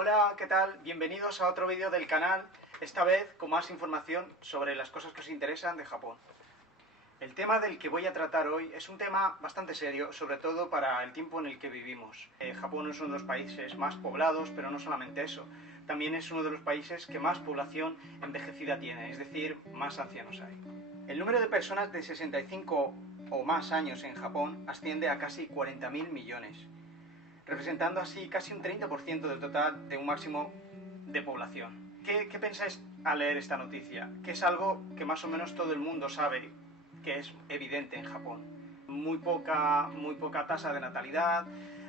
Hola, ¿qué tal? Bienvenidos a otro vídeo del canal, esta vez con más información sobre las cosas que os interesan de Japón. El tema del que voy a tratar hoy es un tema bastante serio, sobre todo para el tiempo en el que vivimos. Japón es uno de los países más poblados, pero no solamente eso, también es uno de los países que más población envejecida tiene, es decir, más ancianos hay. El número de personas de 65 o más años en Japón asciende a casi 40.000 millones, representando así casi un 30% del total de un máximo de población. ¿Qué pensáis al leer esta noticia? Que es algo que más o menos todo el mundo sabe, que es evidente en Japón. Muy poca tasa de natalidad,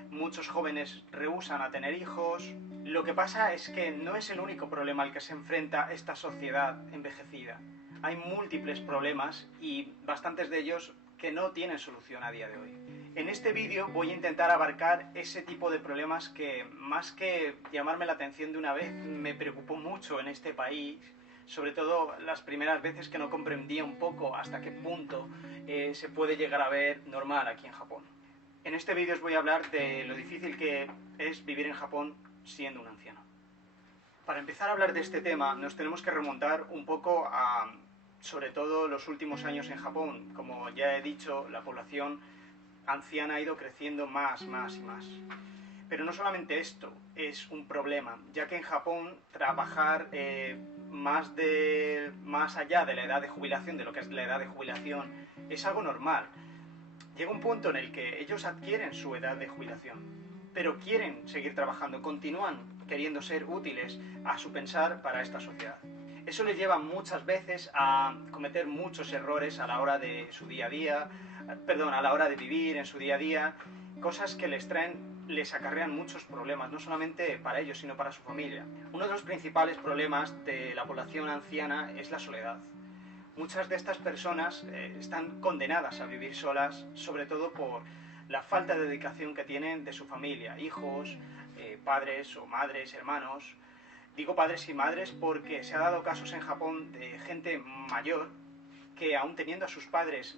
muchos jóvenes rehúsan a tener hijos. Lo que pasa es que no es el único problema al que se enfrenta esta sociedad envejecida. Hay múltiples problemas y bastantes de ellos que no tienen solución a día de hoy. En este vídeo voy a intentar abarcar ese tipo de problemas que, más que llamarme la atención de una vez, me preocupó mucho en este país, sobre todo las primeras veces que no comprendía un poco hasta qué punto se puede llegar a ver normal aquí en Japón. En este vídeo os voy a hablar de lo difícil que es vivir en Japón siendo un anciano. Para empezar a hablar de este tema nos tenemos que remontar un poco a, sobre todo, los últimos años en Japón. Como ya he dicho, la población anciana ha ido creciendo más y más. Pero no solamente esto es un problema, ya que en Japón trabajar más allá de la edad de jubilación, de lo que es la edad de jubilación, es algo normal. Llega un punto en el que ellos adquieren su edad de jubilación, pero quieren seguir trabajando, continúan queriendo ser útiles a su pensar para esta sociedad. Eso les lleva muchas veces a cometer muchos errores a la hora de su día a día, a la hora de vivir en su día a día, cosas que les acarrean muchos problemas, no solamente para ellos, sino para su familia. Uno de los principales problemas de la población anciana es la soledad. Muchas de estas personas están condenadas a vivir solas, sobre todo por la falta de dedicación que tienen de su familia, hijos, padres o madres, hermanos. Digo padres y madres porque se ha dado casos en Japón de gente mayor que, aún teniendo a sus padres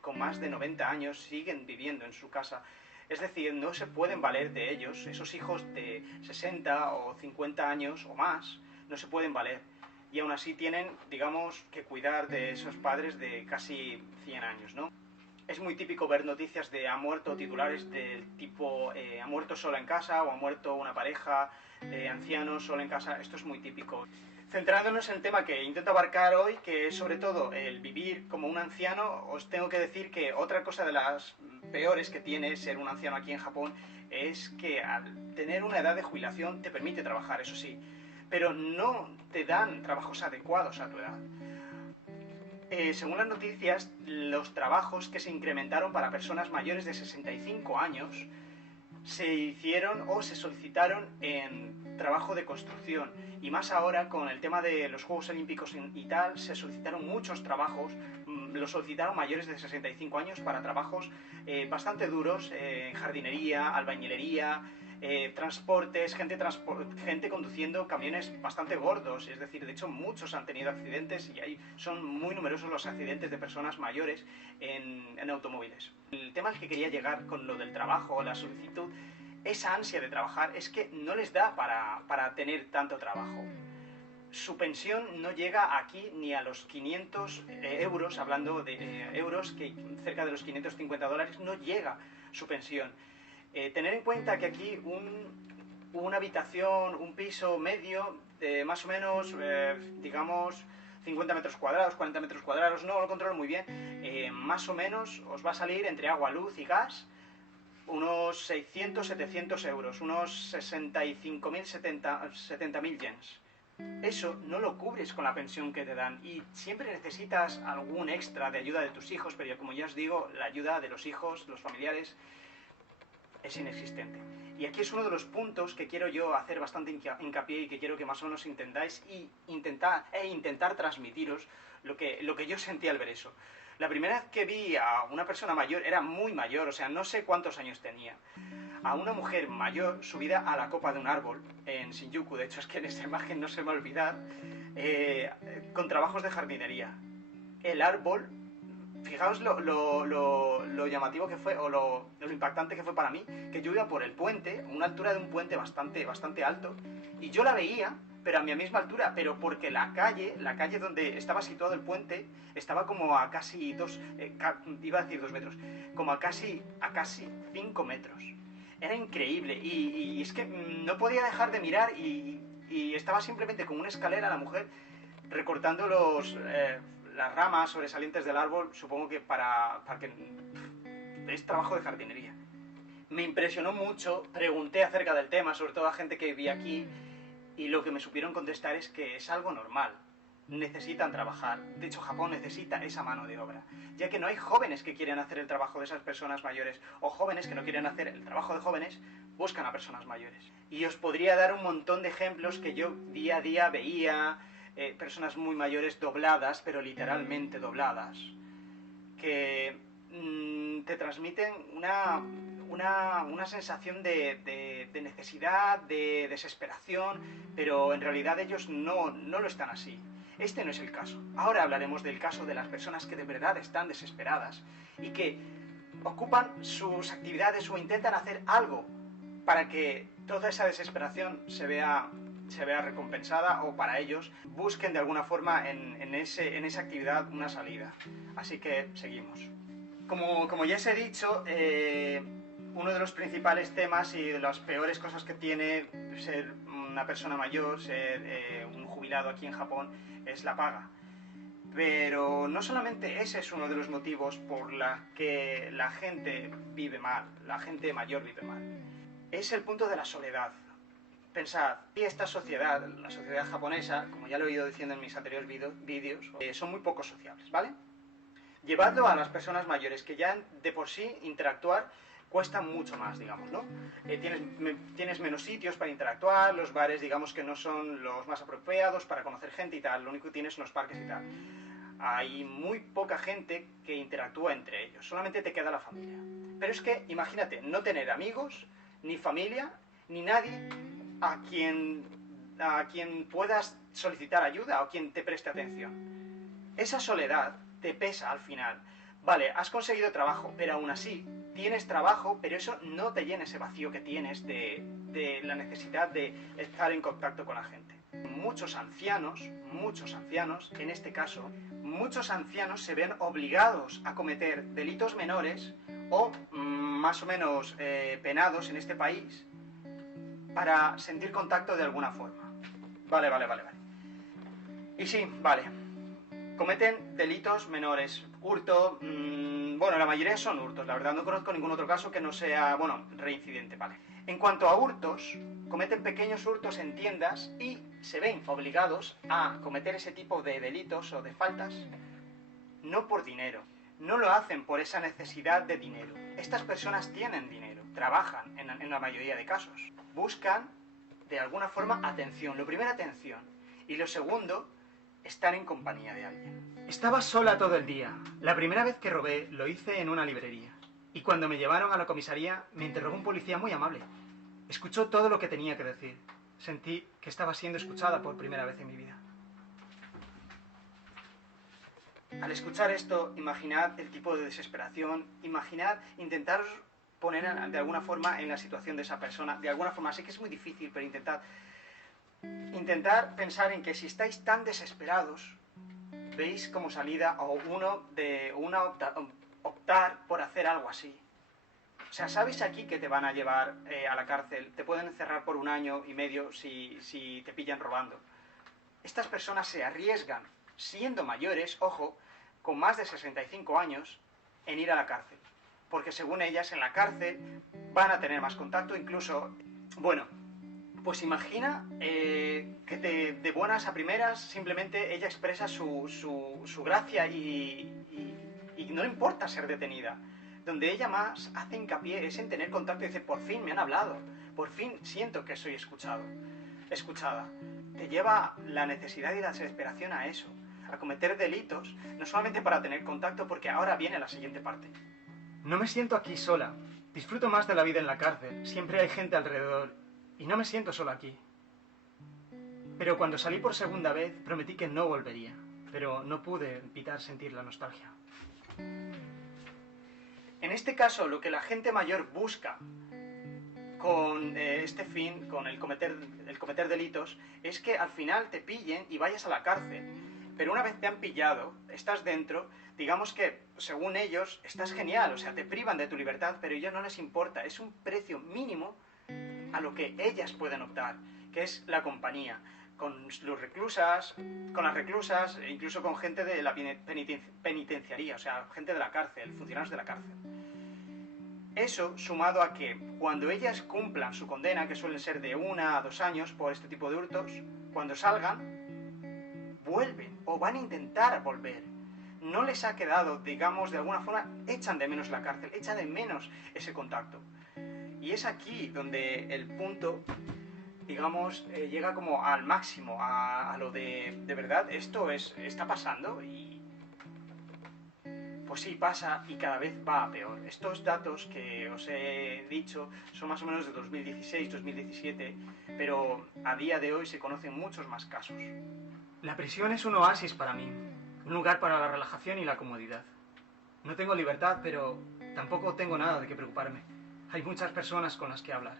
con más de 90 años, siguen viviendo en su casa. Es decir, no se pueden valer de ellos. Esos hijos de 60 o 50 años o más no se pueden valer. Y aún así tienen, digamos, que cuidar de esos padres de casi 100 años, ¿no? Es muy típico ver noticias de ha muerto, titulares del tipo ha muerto sola en casa, o ha muerto una pareja de ancianos sola en casa. Esto es muy típico. Centrándonos en el tema que intento abarcar hoy, que es sobre todo el vivir como un anciano, os tengo que decir que otra cosa de las peores que tiene ser un anciano aquí en Japón es que al tener una edad de jubilación te permite trabajar, eso sí, pero no te dan trabajos adecuados a tu edad. Según las noticias, los trabajos que se incrementaron para personas mayores de 65 años se hicieron o se solicitaron en trabajo de construcción, y más ahora con el tema de los Juegos Olímpicos y tal, se solicitaron muchos trabajos, los solicitaron mayores de 65 años para trabajos bastante duros, jardinería, albañilería, transportes, gente conduciendo camiones bastante gordos. Es decir, de hecho muchos han tenido accidentes y son muy numerosos los accidentes de personas mayores en automóviles. El tema al que quería llegar con lo del trabajo, la solicitud, esa ansia de trabajar, es que no les da para tener tanto trabajo. Su pensión no llega aquí ni a los 500 euros, hablando de euros, que cerca de los 550 dólares, no llega su pensión. Tener en cuenta que aquí una habitación, un piso medio de más o menos, digamos, 50 metros cuadrados, 40 metros cuadrados, no lo controlo muy bien, más o menos os va a salir entre agua, luz y gas unos 600, 700 euros, unos 65.000, 70.000 yens. Eso no lo cubres con la pensión que te dan, y siempre necesitas algún extra de ayuda de tus hijos, pero como ya os digo, la ayuda de los hijos, los familiares, es inexistente. Y aquí es uno de los puntos que quiero yo hacer bastante hincapié y que quiero que más o menos intentáis intentar transmitiros lo que yo sentí al ver eso. La primera vez que vi a una persona mayor, era muy mayor, o sea, no sé cuántos años tenía, a una mujer mayor subida a la copa de un árbol en Shinjuku, de hecho es que en esta imagen no se me va a olvidar, con trabajos de jardinería. El árbol fijaos lo llamativo que fue, o lo impactante que fue para mí, que yo iba por el puente, a una altura de un puente bastante alto, y yo la veía, pero a mi misma altura, pero porque la calle donde estaba situado el puente, estaba como a casi iba a decir 2 metros, como a casi 5 metros. Era increíble, y es que no podía dejar de mirar, y estaba simplemente con una escalera la mujer recortando las ramas sobresalientes del árbol, supongo que para que es trabajo de jardinería. Me impresionó mucho, pregunté acerca del tema, sobre todo a gente que vivía aquí, y lo que me supieron contestar es que es algo normal. Necesitan trabajar. De hecho, Japón necesita esa mano de obra, ya que no hay jóvenes que quieren hacer el trabajo de esas personas mayores, o jóvenes que no quieren hacer el trabajo de jóvenes, buscan a personas mayores. Y os podría dar un montón de ejemplos que yo día a día veía, personas muy mayores dobladas, pero literalmente dobladas, que te transmiten una sensación de necesidad, de desesperación, pero en realidad ellos no lo están así. Este no es el caso. Ahora hablaremos del caso de las personas que de verdad están desesperadas y que ocupan sus actividades o intentan hacer algo para que toda esa desesperación se vea recompensada, o para ellos busquen de alguna forma en esa actividad una salida. Así que seguimos. Como ya os he dicho, uno de los principales temas y de las peores cosas que tiene ser una persona mayor, ser un jubilado aquí en Japón, es la paga. Pero no solamente ese es uno de los motivos por los que la gente vive mal, la gente mayor vive mal. Es el punto de la soledad. Pensad, y esta sociedad, la sociedad japonesa, como ya lo he ido diciendo en mis anteriores vídeos, son muy poco sociables, ¿vale? Llevadlo a las personas mayores, que ya de por sí interactuar cuesta mucho más, digamos, ¿no? Tienes menos sitios para interactuar, los bares, digamos, que no son los más apropiados para conocer gente y tal, lo único que tienes son los parques y tal. Hay muy poca gente que interactúa entre ellos, solamente te queda la familia. Pero es que, imagínate, no tener amigos, ni familia, ni nadie a quien puedas solicitar ayuda o quien te preste atención. Esa soledad te pesa al final. Vale, has conseguido trabajo, pero aún así tienes trabajo, pero eso no te llena ese vacío que tienes de la necesidad de estar en contacto con la gente. Muchos ancianos, en este caso, muchos ancianos se ven obligados a cometer delitos menores o más o menos penados en este país para sentir contacto de alguna forma. Vale. Y sí, vale. Cometen delitos menores. Hurto, bueno, la mayoría son hurtos, la verdad no conozco ningún otro caso que no sea, bueno, reincidente, vale. En cuanto a hurtos, cometen pequeños hurtos en tiendas y se ven obligados a cometer ese tipo de delitos o de faltas no por dinero. No lo hacen por esa necesidad de dinero. Estas personas tienen dinero, trabajan en la mayoría de casos. Buscan, de alguna forma, atención. Lo primero, atención. Y lo segundo, estar en compañía de alguien. Estaba sola todo el día. La primera vez que robé lo hice en una librería. Y cuando me llevaron a la comisaría, me interrogó un policía muy amable. Escuchó todo lo que tenía que decir. Sentí que estaba siendo escuchada por primera vez en mi vida. Al escuchar esto, imaginad el tipo de desesperación, imaginad, intentar poner de alguna forma en la situación de esa persona, de alguna forma, sé que es muy difícil, pero intentar pensar en que si estáis tan desesperados, veis como salida o optar por hacer algo así. O sea, sabéis aquí que te van a llevar a la cárcel, te pueden encerrar por 1 año y medio si te pillan robando. Estas personas se arriesgan, siendo mayores, ojo, con más de 65 años, en ir a la cárcel. Porque según ellas, en la cárcel van a tener más contacto, incluso, bueno, pues imagina que de buenas a primeras simplemente ella expresa su gracia y no le importa ser detenida. Donde ella más hace hincapié es en tener contacto y dice, por fin me han hablado, por fin siento que soy escuchada. Te lleva la necesidad y la desesperación a eso, a cometer delitos, no solamente para tener contacto, porque ahora viene la siguiente parte. No me siento aquí sola, disfruto más de la vida en la cárcel, siempre hay gente alrededor, y no me siento sola aquí. Pero cuando salí por segunda vez, prometí que no volvería, pero no pude evitar sentir la nostalgia. En este caso, lo que la gente mayor busca con este fin, con el cometer delitos, es que al final te pillen y vayas a la cárcel. Pero una vez te han pillado, estás dentro, digamos que, según ellos, estás genial, o sea, te privan de tu libertad, pero a ellos no les importa, es un precio mínimo a lo que ellas pueden optar, que es la compañía, con los reclusas, con las reclusas, e incluso con gente de la penitenciaría, o sea, gente de la cárcel, funcionarios de la cárcel. Eso sumado a que cuando ellas cumplan su condena, que suelen ser de 1 a 2 años por este tipo de hurtos, cuando salgan, vuelven o van a intentar volver. No les ha quedado, digamos, de alguna forma, echan de menos la cárcel, echan de menos ese contacto. Y es aquí donde el punto, digamos, llega como al máximo, a lo de verdad, esto está pasando y pues sí, pasa y cada vez va a peor. Estos datos que os he dicho son más o menos de 2016, 2017, pero a día de hoy se conocen muchos más casos. La prisión es un oasis para mí, un lugar para la relajación y la comodidad. No tengo libertad, pero tampoco tengo nada de qué preocuparme. Hay muchas personas con las que hablar.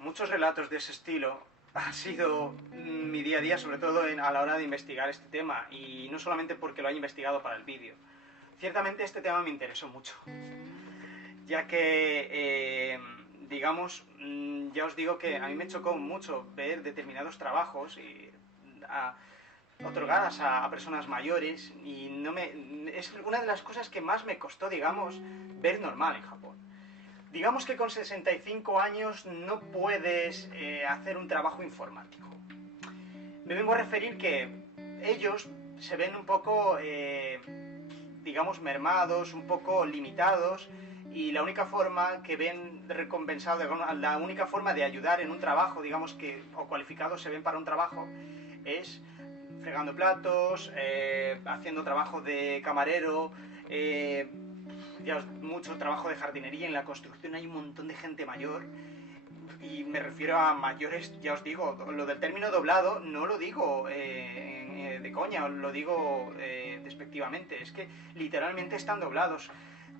Muchos relatos de ese estilo ha sido mi día a día, sobre todo a la hora de investigar este tema, y no solamente porque lo haya investigado para el vídeo. Ciertamente este tema me interesó mucho, ya que, digamos, ya os digo que a mí me chocó mucho ver determinados trabajos otorgadas a personas mayores, y es una de las cosas que más me costó, digamos, ver normal en Japón. Digamos que con 65 años no puedes hacer un trabajo informático. Me vengo a referir que ellos se ven un poco, digamos, mermados, un poco limitados, y la única forma que ven recompensado, la única forma de ayudar en un trabajo, digamos, o cualificados se ven para un trabajo, es fregando platos, haciendo trabajo de camarero, mucho trabajo de jardinería. En la construcción hay un montón de gente mayor, y me refiero a mayores, ya os digo, lo del término doblado no lo digo de coña, lo digo despectivamente, es que literalmente están doblados.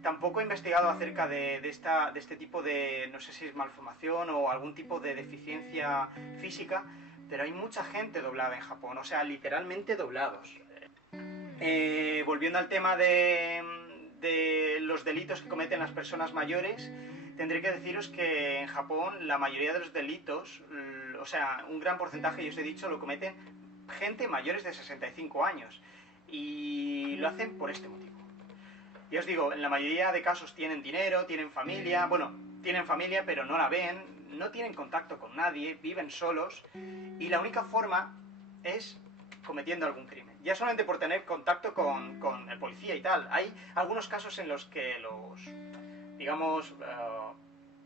Tampoco he investigado acerca de este tipo de, no sé si es malformación o algún tipo de deficiencia física, pero hay mucha gente doblada en Japón, o sea, literalmente doblados. Volviendo al tema de los delitos que cometen las personas mayores, tendré que deciros que en Japón la mayoría de los delitos, o sea, un gran porcentaje, yo os he dicho, lo cometen gente mayores de 65 años, y lo hacen por este motivo. Ya os digo, en la mayoría de casos tienen dinero, tienen familia, bueno, tienen familia pero no la ven, no tienen contacto con nadie, viven solos, y la única forma es cometiendo algún crimen. Ya solamente por tener contacto con el policía y tal. Hay algunos casos en los que digamos,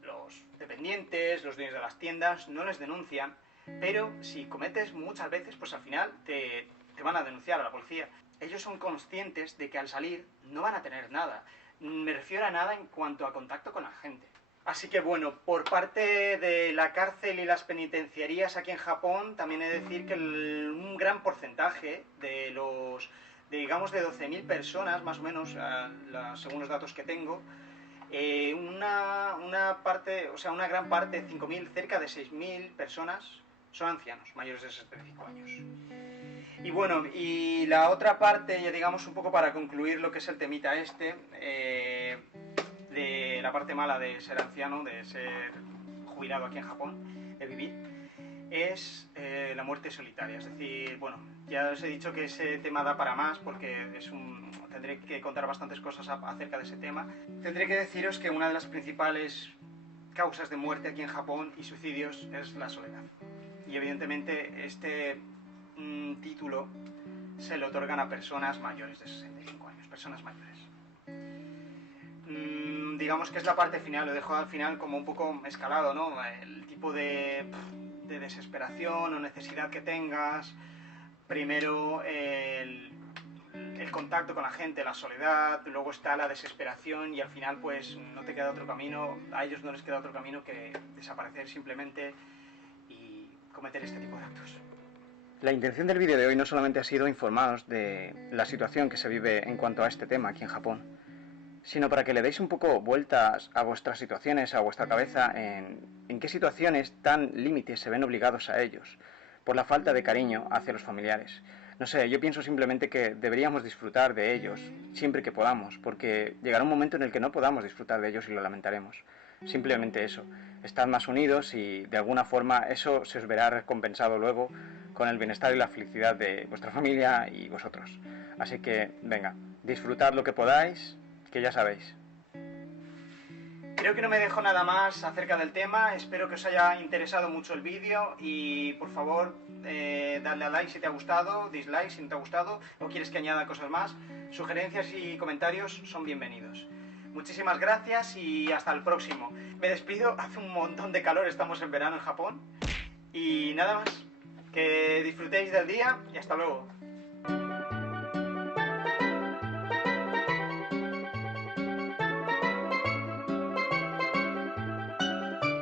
los dependientes, los dueños de las tiendas, no les denuncian, pero si cometes muchas veces, pues al final te van a denunciar a la policía. Ellos son conscientes de que al salir no van a tener nada. Me refiero a nada en cuanto a contacto con la gente. Así que bueno, por parte de la cárcel y las penitenciarías aquí en Japón, también he de decir que un gran porcentaje de digamos, de 12.000 personas, más o menos, según los datos que tengo, una parte, o sea, una gran parte, 5.000, cerca de 6.000 personas, son ancianos, mayores de 65 años. Y bueno, y la otra parte, ya digamos un poco para concluir lo que es el temita de la parte mala de ser anciano, de ser jubilado aquí en Japón, de vivir, es la muerte solitaria. Es decir, bueno, ya os he dicho que ese tema da para más, porque tendré que contar bastantes cosas acerca de ese tema. Tendré que deciros que una de las principales causas de muerte aquí en Japón y suicidios es la soledad. Y evidentemente este título se le otorgan a personas mayores de 65 años, personas mayores. Digamos que es la parte final, lo dejo al final como un poco escalado, ¿no? El tipo de desesperación o necesidad que tengas. Primero el contacto con la gente, la soledad, luego está la desesperación, y al final pues no te queda otro camino, a ellos no les queda otro camino que desaparecer simplemente y cometer este tipo de actos. La intención del vídeo de hoy no solamente ha sido informaros de la situación que se vive en cuanto a este tema aquí en Japón, sino para que le deis un poco vueltas a vuestras situaciones, a vuestra cabeza, en qué situaciones tan límites se ven obligados a ellos, por la falta de cariño hacia los familiares. No sé, yo pienso simplemente que deberíamos disfrutar de ellos siempre que podamos, porque llegará un momento en el que no podamos disfrutar de ellos y lo lamentaremos. Simplemente eso, estad más unidos y de alguna forma eso se os verá recompensado luego con el bienestar y la felicidad de vuestra familia y vosotros. Así que, venga, disfrutad lo que podáis, que ya sabéis. Creo que no me dejo nada más acerca del tema, espero que os haya interesado mucho el vídeo y por favor dadle a like si te ha gustado, dislike si no te ha gustado o quieres que añada cosas más. Sugerencias y comentarios son bienvenidos. Muchísimas gracias y hasta el próximo. Me despido, hace un montón de calor, estamos en verano en Japón y nada más. Que disfrutéis del día y hasta luego.